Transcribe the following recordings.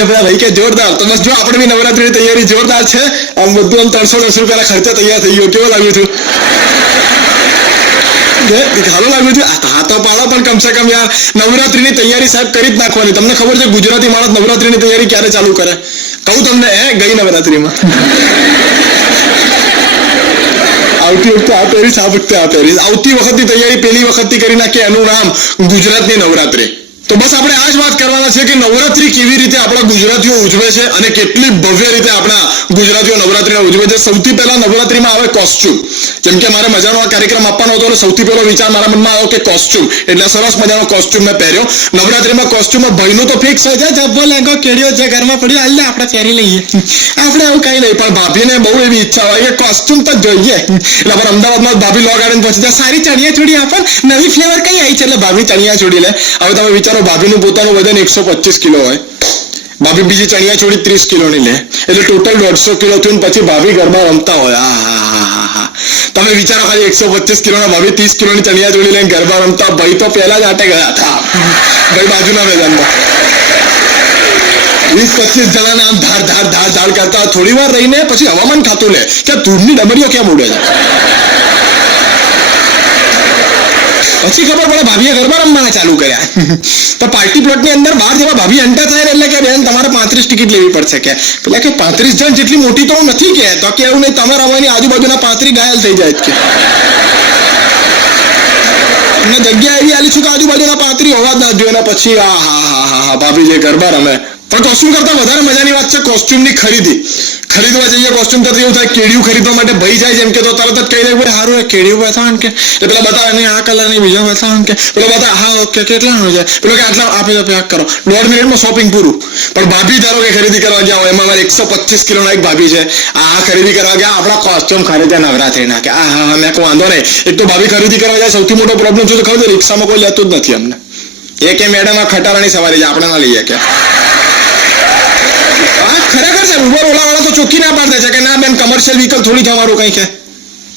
જબરા ભાઈ કે જોરદાર. તો બસ જો આપણે બી નવરાત્રીની તૈયારી જોરદાર છે, આમ બધું આમ ત્રણસો ત્રણસો રૂપિયા ખર્ચો તૈયાર થઈ ગયો. કેવો લાગ્યું છું? સારું લાગ્યું છે. હા તો પાડો, પણ કમસે કમ યાર, નવરાત્રીની તૈયારી સાહેબ કરી જ નાખવાની. તમને ખબર છે, ગુજરાતી માણસ નવરાત્રીની તૈયારી ક્યારે ચાલુ કરે? કહું તમને, હે, ગઈ નવરાત્રીમાં. આવતી વખતે આ પહેરીશ, આ વખતે આ પહેરીશ. આવતી વખતની તૈયારી પેલી વખતથી કરી નાખે એનું નામ ગુજરાતની નવરાત્રી. તો બસ આપણે આ જ વાત કરવાના છે કે નવરાત્રી કેવી રીતે આપણા ગુજરાતીઓ ઉજવે છે અને કેટલી ભવ્ય રીતે આપણા ગુજરાતીઓ નવરાત્રીને ઉજવે છે. સૌથી પહેલા નવરાત્રીમાં આવે કોસ્ચ્યુમ. જેમ કે મારે મજાનો આ કાર્યક્રમ આપવાનો હતો અને સૌથી પહેલો વિચાર મારા મનમાં આવ્યો કે કોસ્ચ્યુમ. એટલે સરસ મજાનો કોસ્ચ્યુમ મેં પહેર્યો. નવરાત્રીમાં કોસ્ચ્યુમમાં ભાઈનું તો ફિક્સ હોય છે જબ્બો લેંગો કેડિયો છે, ઘરમાં પડ્યો. હાલ આપણે પહેરી લઈએ. આપણે એવું કઈ નહીં, પણ ભાભીને બહુ એવી ઈચ્છા હોય કે કોસ્ચ્યુમ તો જોઈએ. એટલે આપણે અમદાવાદમાં ભાભી લો ગાર્ડન પહોંચી જાય. સારી ચણિયા ચોળી આપણ. નવી ફ્લેવર કઈ આવી છે? એટલે ભાભી ચણિયા ચોળી લે. હવે તમે વિચારો ભાભીનું પોતાનું વજન એકસો પચીસ કિલો હોય. ભાભી બીજી ચણિયા છોડી ત્રીસ કિલોની લે. એટલે ટોટલ દોઢસો કિલો થયું પછી ભાભી ઘરમાં રમતા હોય. આ તમે વિચારો ખાલી એકસો પચીસ કિલોના ભાભી ત્રીસ કિલોની ચણિયા ચોળી લઈને ગરબા રમતા ભાઈ તો પહેલા જ આટે ગયા હતા. ભાઈ બાજુના મેદાનમાં. વીસ પચીસ જણાને આમ ધાર ધાર ધાર ધાર કરતા થોડી વાર રહીને પછી હવામાન ખાતું લે. કે ધૂળની ડમરીઓ કેમ ઉડે છે? પછી ખબર પડે, ભાભીએ ગરબા રમવાના ચાલુ કર્યા. તો પાર્ટી પ્લોટની અંદર બહાર જેવા ભાભી એન્ટર થાય ને એટલે કે, બેન, તમારે પાંત્રીસ ટિકિટ લેવી પડશે. કે પેલા કે પાંત્રીસ જણ જેટલી મોટી તો હું નથી કે, તો કે એવું નહીં તમે રમવાની આજુબાજુના પાંત્રીસ ઘાયલ થઈ જાય જ કે. અમને જગ્યા એવી આલી છું કે આજુબાજુના પાંત્રી હોવા જ ના જોઈએ ને પછી, આ, હા હા હા હા, ભાભી જે ગરબા રમે. પણ કોસ્ટ્યુમ કરતા વધારે મજાની વાત છે કોસ્ટ્યુમની ખરીદી. ખરીદવા જઈએ કોસ્ટ્યુમ તો એવું થાય કેડિયું ખરીદવા માટે ભાઈ જાય જેમ કે તો તરત જ કહી દે ભાઈ સારું કેડિયું બતાવો કે. એટલે પેલા બતાવે નહીં આ કલર નહીં બીજો બતાવો કે. પેલો બતા હા, ઓકે, કેટલાનું છે? પેલો કે આટલા આપે તો પેક કરો. દોઢ મિનિટમાં શોપિંગ પૂરું. પણ ભાભી ધારો કે ખરીદી કરવા ગયા હોય, એમાં મારે એકસો પચીસ કિલોના એક ભાભી છે. આ ખરીદી કરવા ગયા, આપણા કોસ્ટ્યુમ ખરીદ્યા નવરા થઈ કે આ, હા હા, મેં કોઈ વાંધો નહીં. એક તો ભાભી ખરીદી કરવા જાય, સૌથી મોટો પ્રોબ્લેમ શું તો ખબર છે? રિક્ષામાં કોઈ લેતું જ નથી અમને. એ કે મેડમ, આ ખટારાની સવારી છે, આપણે ના લઈએ કે. હા, ખરેખર છે ઉબર ઓલાવાળા તો ચોખ્ખી ના પાડે છે કે ના બેન કમર્શિયલ વ્હીકલ થોડી તમારું કઈ છે.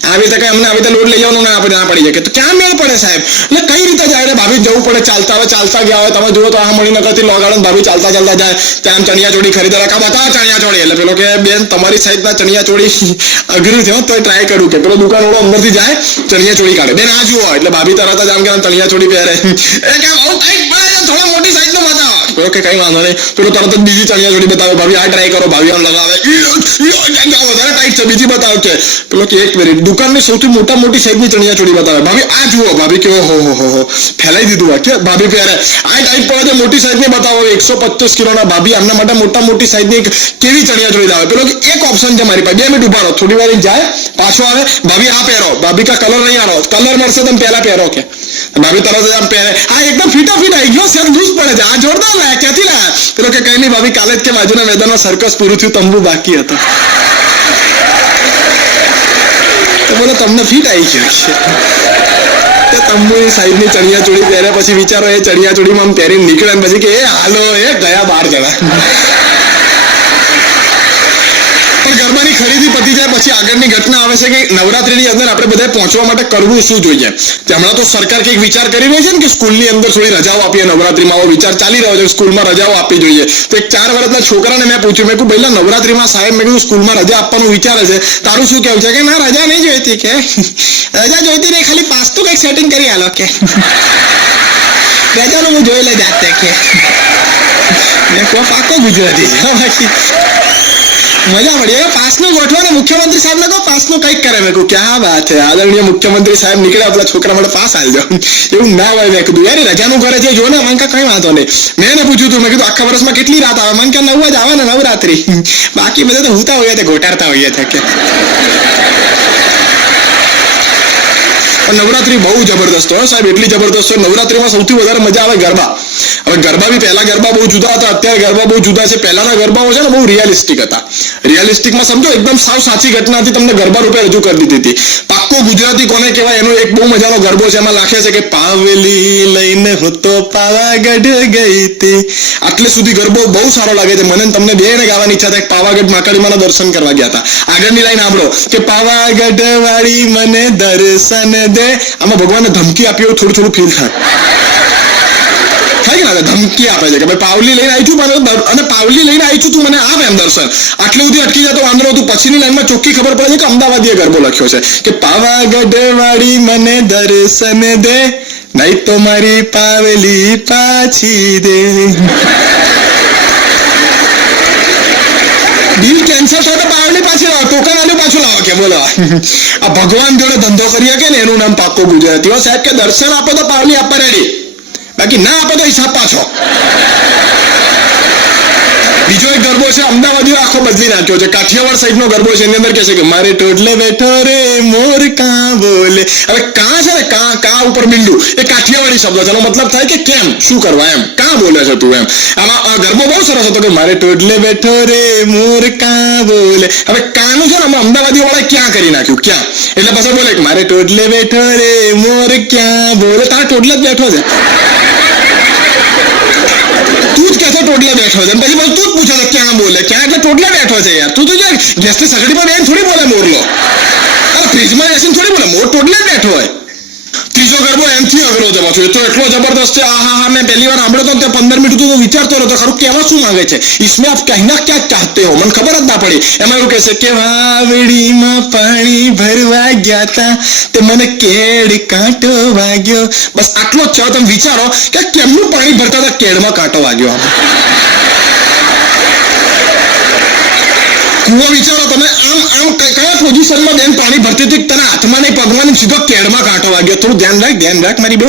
આવી રીતે કઈ અમને આવી રીતે લોડ લઈ જવાનું આપણે ના પડી જાય કે તો ક્યાં મેળ પડે સાહેબ? એટલે કઈ રીતે જાય એટલે ભાભી જવું પડે, ચાલતા હવે ચાલતા ગયા હોય, તમે જુઓ તો આ મણિનગરથી લોગાડન ભાભી ચાલતા ચાલતા જાય. ત્યાં ચણિયા ચોળી ખરીદવા કા બતાવો ચણિયા ચોળી એટલે પેલો કે, બેન, તમારી સાઈડના ચણિયા ચોળી અઘરી થયો તો ટ્રાય કરું. કે પેલો દુકાન વાળો અંદરથી જાય ચણિયા ચોળી કાઢે. બેન, આ જુઓ. એટલે ભાભી તરત જ આમ કે ચણિયા ચોળી પહેરે. એ કે થોડા મોટી સાઈઝ નો બતાવો. પેલો કે કઈ વાંધો નહીં. પેલો તરત જ બીજી ચણિયા ચોળી બતાવે. ભાભી આ ટ્રાય કરો. ભાભી આમ લગાવે. ઈ, ઈ, ઈ, આ વધારે ટાઈટ છે. બીજી બતાવો કે. પેલો કે એક મિનિટ દુકાનની સૌથી મોટા મોટી સાઈઝની ચણિયા ચોળી બતાવે. ભાભી આ જુઓ. ભાભી કે હો હો હો હો. ફેલાઈ દીધું આ કે ભાભી પહેરે. આ ટાઈટ પડે છે મોટી સાઈઝની બતાવો. એકસો પચીસ કિલોના ભાભી આમના માટે મોટા મોટી સાઈઝની એક કેવી ચણિયા ચોળી લાવે? પેલો કે એક ઓપ્શન છે મારી પાસે. બે મિનિટ ઊભા રહો. થોડી વાર ઈ જાય. પાછો આવે. ભાભી આ પહેરો. ભાભી કા કલર નહીં આનો કલર મળશે તમે પહેલા પહેરો કે. ભાભી તરત જ આમ પહેરે. આ એકદમ ફીટા ફીટ આવી ગયો. સર લૂઝ પડે છે. આ જોરદાર ક્યાંથી લાયા? પેલો કે કઈ નહીં ભાભી, કાલે જ કે બાજુના મેદાનમાં સર્કસ પૂરું થયું, તંબુ બાકી હતો. તો બોલો, તમને ફીટ આવી ગયો છે. તંબુની સાઈડની ચણિયા ચોળી પહેર્યા પછી વિચારો, એ ચણિયા ચોળીમાં આમ પહેરીને નીકળે પછી કે, એ હાલો, એ ગયા બાર જણા. પણ ગરબાની ખરીદી પતી જાય, પછી આગળની ઘટના આવે છે કે નવરાત્રીની અંદર આપણે બધા પહોંચવા માટે કરવું શું જોઈએ? તે હમણાં તો સરકાર કંઈક વિચાર કરી રહી છે ને કે સ્કૂલની અંદર થોડી રજાઓ આપીએ, નવરાત્રીમાં આવો વિચાર ચાલી રહ્યો છે સ્કૂલમાં રજાઓ આપવી જોઈએ. તો એક ચાર વર્ષના છોકરાને મેં પૂછ્યું, મેં કહ્યું પહેલા નવરાત્રીમાં સાહેબ, મેં કીધું, સ્કૂલમાં રજા આપવાનું વિચારે છે. તારું શું કહેવું છે? કે, ના, રજા નહીં જોઈતી. કે, રજા જોઈતી નહીં, ખાલી પાસ તો કંઈક સેટિંગ કરી આલો. કે, રજાનું હું જોઈ લે જાતે. કે, મેં કહો, પાકો ગુજરાતી છે. બાકી મજા પડી હવે પાસનું ગોઠવો ને મુખ્યમંત્રી સાહેબ ને કહો પાસનું કંઈક કરે મેં કહું ક્યાં વાત છે આદરણીય મુખ્યમંત્રી સાહેબ નીકળ્યા પેલા છોકરા માટે પાસ આલજો એવું ના હોય મેં કીધું યાર એ રજાનું કરે છે જો ને મને કઈ વાંધો નહીં મેં એને પૂછ્યું હતું મેં કીધું આખા વર્ષમાં કેટલી રાત આવે મને કે નવ જ આવે ને નવરાત્રી બાકી બધા તો હુતા હોઈએ છે ગોટાડતા હોઈએ છે કે પણ નવરાત્રી બહુ જબરદસ્ત હોય સાહેબ એટલી જબરદસ્ત હોય નવરાત્રીમાં સૌથી વધારે મજા આવે ગરબા હવે ગરબા બી પહેલા ગરબા બહુ જુદા હતા, અત્યારે ગરબા બહુ જુદા છે. પહેલાના ગરબાઓ છે ને બહુ રિયાલિસ્ટિક હતા. રિયાલિસ્ટિકમાં સમજો, એકદમ સાવ સાચી ઘટનાથી તમને ગરબા રૂપે રજૂ કરી દીધી હતી. પાક્કો ગુજરાતી કોને કહેવાય, એનો એક બહુ મજાનો ગરબો છે. એમાં લાખે છે કે, પાવેલી લઈને હું તો પાવાગઢ ગઈ હતી આટલે સુધી ગરબો બહુ સારો લાગે છે. મને તમને બે ને ગાવાની ઈચ્છા થાય, પાવાગઢ માકાળીમાના દર્શન કરવા ગયા હતા. આગળની લાઈન સાંભળો, કે પાવાગઢ વાળી મને દર્શન દે. આમાં ભગવાને ધમકી આપી, એવું થોડું થોડું ફીલ થાય. થાય લાગે ધમકી આપે છે કે ભાઈ પાવલી લઈને આવી છું પણ અને પાવલી લઈને આવી છું તું, મને આપ એમ દર્શન. આટલું સુધી અટકી જતો વાંધો નહોતું. પછીની લાઈનમાં ચોખ્ખી ખબર પડે છે કે અમદાવાદીએ ગરબો લખ્યો છે કે પાવાગઢ વાળી મને દર્શન દે, નહીં તો મારી પાવલી પાછી દે. બિલ કેન્સર થાય તો પાવલી પાછી લાવો ટોકન આલ્યું પાછું લાવો કે બોલો. આ ભગવાન જોડે ધંધો કરીએ કે ને એનું નામ પાકો ગુજરાતી સાહેબ કે દર્શન આપો તો પાવલી આપવા રેડી બાકી ના આપો તો હિસાબ પાછો. બીજો એક ગરબો છે અમદાવાદીઓ આખો બદલી નાખ્યો છે. કાઠિયાવાડ સાઈડ નો ગરબો છે, એની અંદર કે છે કે મારે ટોટલે બેઠો રે, મોર કા બોલે? હવે કા છે ને, કા કા ઉપર બિંદુ, એ કાઠિયાવાડી શબ્દ છે. એનો મતલબ થાય કે કેમ, શું કરવા એમ, કા બોલે છે તું એમ. આમાં ગરબો બહુ સરસ હતો કે મારે ટોટલે બેઠો રે, મોર કા બોલે? હવે કાનું છે ને, અમે અમદાવાદી વાળા ક્યાં કરી નાખ્યું? ક્યાં? એટલે પછી બોલે કે મારે ટોટલે બેઠો રે, મોર ક્યાં બોલે? તારા ટોટલે જ બેઠો છે. ટોટલે બેઠો છે. પછી મને તું જ પૂછે ક્યાં બોલે? ક્યાં? એટલે ટોટલે બેઠો છે યાર. તું તો જે ગેસની સગડી પર બેન થોડી બોલે મોરલો. અરે ફ્રીજમાં બેસીને થોડી બોલે. મોર ટોટલે બેઠો હોય. ત્રીજો ગરબો એમથી અઘરો દબાતો એ તો એટલો જબરદસ્ત છે. આ હા હા મેં પહેલી વાર સાંભળ્યો હતો પંદર મિનિટ તો વિચારતો રહ્યો ખરું કેવા શું માંગે છે. ઈસમે આપ ક્યાંય ના ચાહતે હો. મને ખબર જ ના પડી. એમાં એવું કહેશે કે, વાવડીમાં પાણી ભરવા ગયા તા, તે મને કેડ કાંટો વાગ્યો. બસ આટલો જ છે. તમે વિચારો કે કેમનું પાણી ભરતા હતા? કેડમાં કાંટો વાગ્યો આમ. કુવો વિચારો તમે. આમ આમ કયા પોઝિશનમાં બેન પાણી ભરતી હતી? હાથમાં નહીં, પગમાં નહીં, સીધો કેડમાં કાંટો વાગ્યો. થોડું ધ્યાન રાખ ધ્યાન રાખ મારી બે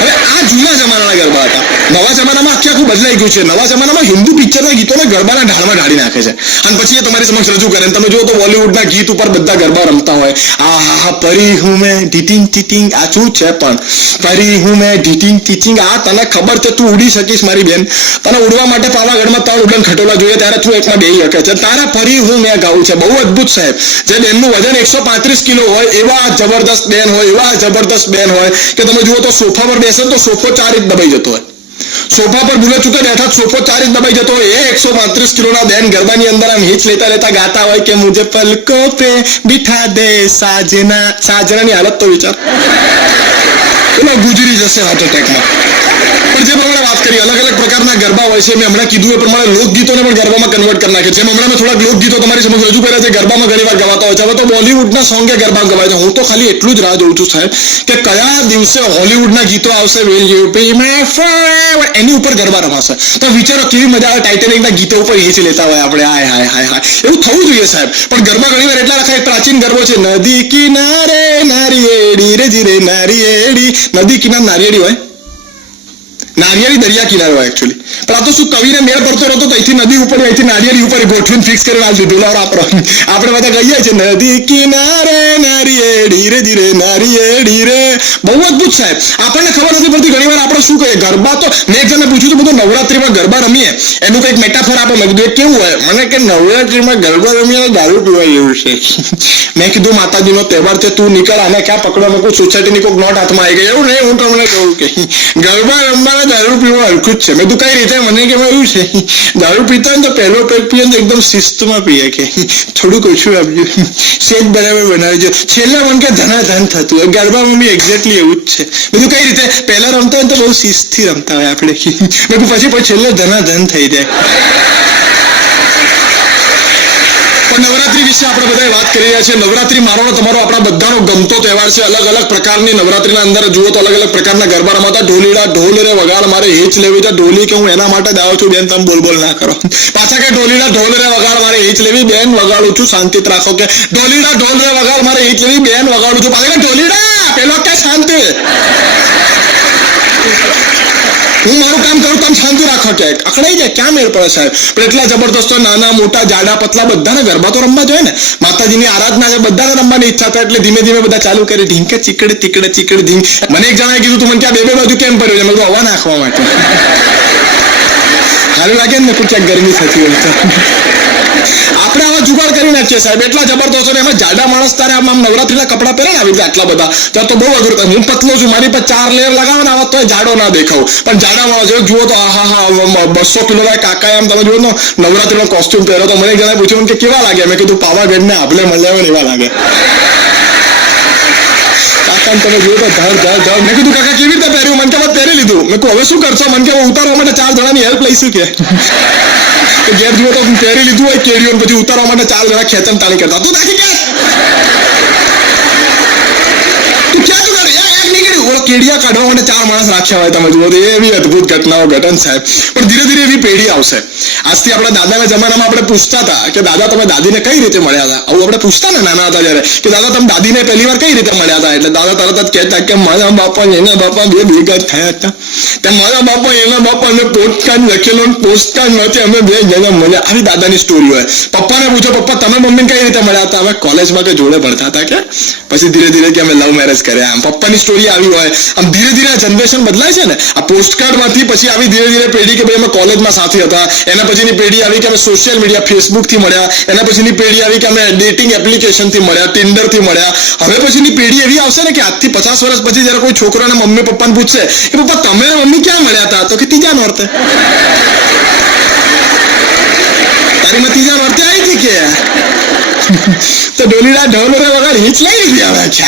હવે આ જૂના જમાનાના ગરબા હતા. નવા જમાનામાં આખી આખું બદલાઈ ગયું છે. નવા જમાનામાં હિન્દુ પિક્ચરના ગીતોને ગરબાના ઢાળમાં ઢાળી નાખે છે. અને પછી એ તમારી સમક્ષ રજૂ કરે. તમે જુઓ તો બોલિવૂડના ગીત ઉપર બધા ગરબા રમતા હોય. આ હા હા પરી હું મેં ડીટિંગ ટીટિંગ આ શું છે પણ? પરી હું મેં ડીટિંગ ટીચિંગ આ તને ખબર છે, તું ઉડી શકીશ મારી બેન. તને ઉડવા માટે પાવાગઢમાં ત્રણ ઉડન ખટોલા જોઈએ, ત્યારે તું એકમાં બે શકે છે. તારા ફરી હું મેં ગાવું છે. બહુ અદભુત સાહેબ. જે બેનનું વજન એકસો પાંત્રીસ કિલો હોય, એવા જબરદસ્ત બેન હોય, એવા જબરદસ્ત બેન હોય, કે તમે જુઓ તો સોફા પર બેસે તો સોફો ચાર ઇંચ દબાઈ જતો હોય. સોફા પર ભૂલે ચૂકે બેઠા સોફો ચારી દબાઈ જતો એ એકસો પાંત્રીસ કિલોના બેન ગરબાની અંદર આમ હિચ લેતા લેતા ગાતા હોય કે મુજે પલકો પે બિઠા દે સાજના. સાજનાની હાલત તો વિચાર. પેલો ગુજરી જશે હાર્ટ એટેકમાં પણ જે પ્રમાણે વાત કરી, અલગ અલગ પ્રકારના ગરબા હોય છે, મેં હમણાં કીધું એ પ્રમાણે લોકગીતોને પણ ગરબામાં કન્વર્ટ કરી નાખે જેમ હમણાં મેં થોડાક લોકગીતો તમારી સમક્ષ રજૂ કર્યા છે, ગરબામાં ઘણી વાર ગવાતા હોય છે. હવે તો બોલિવૂડના સોંગે ગરબા ગવાય છે. હું તો ખાલી એટલું જ રાહ જોઉં છું, સાહેબ, કે કયા દિવસે હોલિવૂડના ગીતો આવશે વેલ યુ forever એની ઉપર ગરબા રમાશે. તો વિચારો કેવી મજા આવે ટાઇટેનિકના ગીતો ઉપર હિંચ લેતા હોય આપણે. હાય હાય હાય હાય. એવું થવું જોઈએ, સાહેબ. પણ ગરબા ઘણી વાર એટલા રખાય પ્રાચીન ગરબો છે. નદી કિનારે નારિયેડી રે જીરે નારિયેડી નદી કિનારે નારિયેળી હોય. નારિયેળી દરિયા કિનારો એકચ્યુઅલી પણ તો શું કવિને મેળ પડતો રહેતો અહીંથી નદી ઉપર અહીંથી નારિયેળી ઉપર ગોઠવીને ફિક્સ કરી આલ દીધું લાવ આપણો. આપણે બધા ગઈએ છીએ, નદી કિનારે નારિયેળી રે, ધીરે નારિયેળી રે. બહુ અદભુત સાહેબ. આપણને ખબર નથી પડતી ઘણી વાર આપણે શું કહીએ, ગરબા તો મેં એક જણને પૂછ્યું હતું, બધું નવરાત્રીમાં ગરબા રમીએ? એનું કંઈક મેટાફર આપો. મેં કીધું, એ કેવું હોય? મને કે નવરાત્રીમાં ગરબા રમીએ દારૂ પીવાય એવું છે. મેં કીધું, માતાજીનો તહેવાર છે, તું નીકળ, આને ક્યાં પકડવા મૂકું સોસાયટીની કોઈક નોટ હાથમાં આવી ગઈ. એવું નહીં, હું તમને કહું કે ગરબા રમવાના દારૂ પીવા હરખું જ છે. મેં તું કઈ રીતે મને કે એવું છે. દારૂ પીતા ને તો પહેલો પેક પીએ તો એકદમ શિસ્તમાં પીએ કે. થોડુંક ઓછું આપજો. સેજ બરાબર બનાવજો. છેલ્લા મને કે ધનાધન થતું હોય. ગરબામાં બી એક્ઝેક્ટલી એવું જ છે. બધું કઈ રીતે? પહેલા રમતા હોય તો બહુ શિસ્તથી રમતા હોય આપણે. પછી પછી છેલ્લે ધનાધન થઈ જાય. પણ નવરાત્રી વિશે આપણે બધા વાત કરી રહ્યા છીએ. નવરાત્રી મારો તમારો આપણા બધાનો ગમતો તહેવાર છે. અલગ અલગ પ્રકારની નવરાત્રીના અંદર જુઓ તો અલગ અલગ પ્રકારના ગરબા રમાતા ઢોલીડા, ઢોલ રે વગાડ મારે હેચ લેવી છે. ઢોલી કે હું એના માટે દાવ છું બેન, તમે બોલ બોલ ના કરો. પાછા કે ઢોલીડા, ઢોલ રે વગાડ મારે હેચ લેવી. બેન, વગાડું છું. શાંતિ રાખો કે ઢોલીડા, ઢોલ રે વગાડ મારે હેચ લેવી. બેન, વગાડું છું. પાછા કે ઢોલીડા, પેલો કે શાંતિ? હું મારું કામ કરું તમે શાંતિ રાખો કે અકળાઈ જાય, ક્યાં મેળ પડે સાહેબ? પણ એટલા જબરદસ્તો નાના, મોટા, જાડા, પતલા બધાને ગરબા તો રમવા જોઈએ ને. માતાજીની આરાધના બધાને રમવાની ઈચ્છા થાય એટલે ધીમે ધીમે બધા ચાલુ કરી ઢીંકે ચીકડે, તીકડે, ચીકડે ધીમ મને એક જણાએ કીધું તું, મને ક્યાં બે બે બાજુ કેમ પડ્યો છે મેં હવા નાખવા માટે. સારું લાગે ને પૂછ્યા ગરમી થતી હોય તો. આપણે જુગાડ કરી નાખીએ સાહેબ. એટલા જબરદસ્ત અને એમાં જાડા માણસ તારે આમ નવરાત્રીના કપડા પહેરે ને આવી રીતે આટલા બધા. ત્યાં તો બહુ અઘરું હું પતલો છું મારી પર ચાર લેયર લગાવો ને આવા તો જાડો ના દેખાવ. પણ જાડા માણસ હોય, જુઓ તો આહા હા બસો કિલો કાકા આમ તમે જુઓ તો નવરાત્રીનો કોસ્ટ્યુમ પહેરો તો મને જણાએ પૂછ્યું કે કેવા લાગે? મેં કીધું પાવાગઢને આભલે મળ્યા હોય ને એવા લાગે. કાકા તમે જોયું તો ધર ધર ધર. મેં કીધું કાકા કેવી રીતે પહેર્યું? મને કે પહેરી લીધું. મેં કહું હવે શું કરશો? મને કે ઉતારવા માટે ચાર જણાની હેલ્પ લઈશું કે. તો ઘેર જુઓ તો પહેરી લીધું હોય, કેરીઓ પછી ઉતારવા માટે ચાર જણા ખેંચન તાળી કરતા. તું નાખી કે કેડિયા કાઢવા માટે ચાર માણસ રાખ્યા હોય તમે જુઓ તો. એવી અદભુત ઘટનાઓ ઘટન સાહેબ. પણ ધીરે ધીરે એવી પેઢી આવશે. આજથી આપણા દાદાના જમાનામાં આપણે પૂછતા હતા કે, દાદા, તમે દાદીને કઈ રીતે મળ્યા હતા? આવું આપણે પૂછતા ને નાના હતા જ્યારે કે, દાદા, તમે દાદીને પહેલી વાર કઈ રીતે મળ્યા હતા? એટલે દાદા તરત જ કહેતા કે, મારા બાપા એના બાપા બે ભેગા થયા હતા. મારા બાપા એના બાપા ને પોસ્ટકાર્ડ લખેલો પોસ્ટકાર્ડમાંથી અમે બે જણા મળ્યા. આવી દાદાની સ્ટોરી હોય. પપ્પાને પૂછો, પપ્પા, તમે મમ્મીને કઈ રીતે મળ્યા હતા? અમે કોલેજમાં કે જોડે ભણતા હતા કે? પછી ધીરે ધીરે કે અમે લવ મેરેજ કર્યા. આમ પપ્પાની સ્ટોરી આવી હોય. આમ ધીરે ધીરે આ જનરેશન બદલાય છે ને? આ પોસ્ટકાર્ડમાંથી પછી આવી ધીરે ધીરે પેઢી કે ભાઈ અમે કોલેજમાં સાથે હતા. એના પછીની પેઢી આવી કે અમે સોશિયલ મીડિયા ફેસબુકથી મળ્યા. એના પછીની પેઢી આવી કે અમે ડેટિંગ એપ્લિકેશનથી મળ્યા ટિન્ડરથી મળ્યા. હવે પછીની પેઢી એવી આવશે ને કે આજથી પચાસ વર્ષ પછી જયારે કોઈ છોકરાને મમ્મી પપ્પાને પૂછશે કે પપ્પા, તમે અને મમ્મી ક્યાં મળ્યા હતા તો કે ત્રીજા નોર્તે તારી માં ત્રીજા નોર્તે આવી હતી કે તો ડોલીના ઢોલ રે વગર હિચ લઈ લીધી હવે છે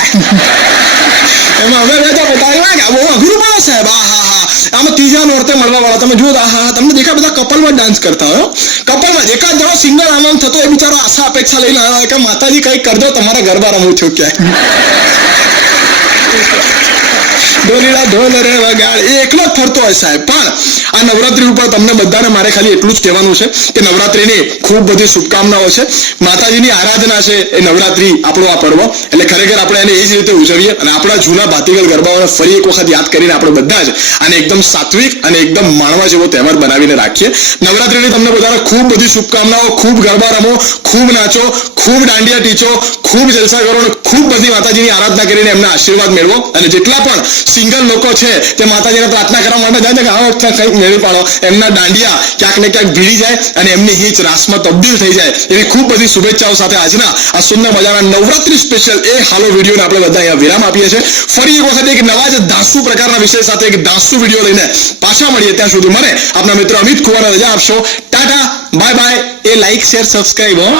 એમાં અમે બે તો બતાવ્યું કે આ બહુ અઘરું પડે સાહેબ આ હા હા આમાં ત્રીજા નોરતે મળવા વાળા તમે જુઓ તો આ હા તમને દેખાય બધા કપલમાં ડાન્સ કરતા હોય કપલમાં એકાદ જણો સિંગલ આમ આમ થતો એ બિચારો આશા અપેક્ષા લઈને આવ્યો હોય કે માતાજી કંઈક કરજો તમારા ગરબા રમું છું ક્યાંય ડોલીડા ઢોલ રે વગાડ. એકલો ફરતો હોય સાહેબ. પણ આ નવરાત્રી ઉપર તમને બધાને મારે ખાલી એટલું જ કહેવાનું છે કે નવરાત્રીની ખૂબ બધી શુભકામનાઓ છે. માતાજીની આરાધના છે એ નવરાત્રી આપણો આ પર્વ. એટલે ખરેખર આપણે એને એ જ રીતે ઉજવીએ અને આપણા જૂના ભાતીગળ ગરબાઓને ફરી એક વખત યાદ કરીને આપણે બધા જ આને એકદમ સાત્વિક અને એકદમ માણવા જેવો તહેવાર બનાવીને રાખીએ. નવરાત્રીની તમને બધાને ખૂબ બધી શુભકામનાઓ, ખૂબ ગરબા રમો, ખૂબ નાચો, ખૂબ દાંડિયા ટીચો, ખૂબ જલસા કરો અને ખૂબ બધી માતાજીની આરાધના કરીને એમના આશીર્વાદ મેળવો. અને જેટલા પણ સિંગલ લોકો છે તે માતાજીને પ્રાર્થના કરવા માટે જાય છે કે કંઈક મેળવી પાડો. એમના દાંડિયા ક્યાંક ને ક્યાંક ભીડી જાય અને એમની હિંચ રાસમાં તબદીલ થઈ જાય. એવી ખૂબ બધી શુભેચ્છાઓ સાથે આજના આ સુંદર મજાના નવરાત્રી સ્પેશિયલ એ હાલો વિડીયોને આપણે બધા અહીંયા વિરામ આપીએ છીએ. ફરી એક વખત એક નવા જ દાસુ પ્રકારના વિષય સાથે એક દાસુ વીડિયો લઈને પાછા મળીએ ત્યાં સુધી મને આપના મિત્ર અમિત કુમાર રજા આપશો. Tata, bye bye. એ લાઈક શેર સબસ્ક્રાઈબ હો.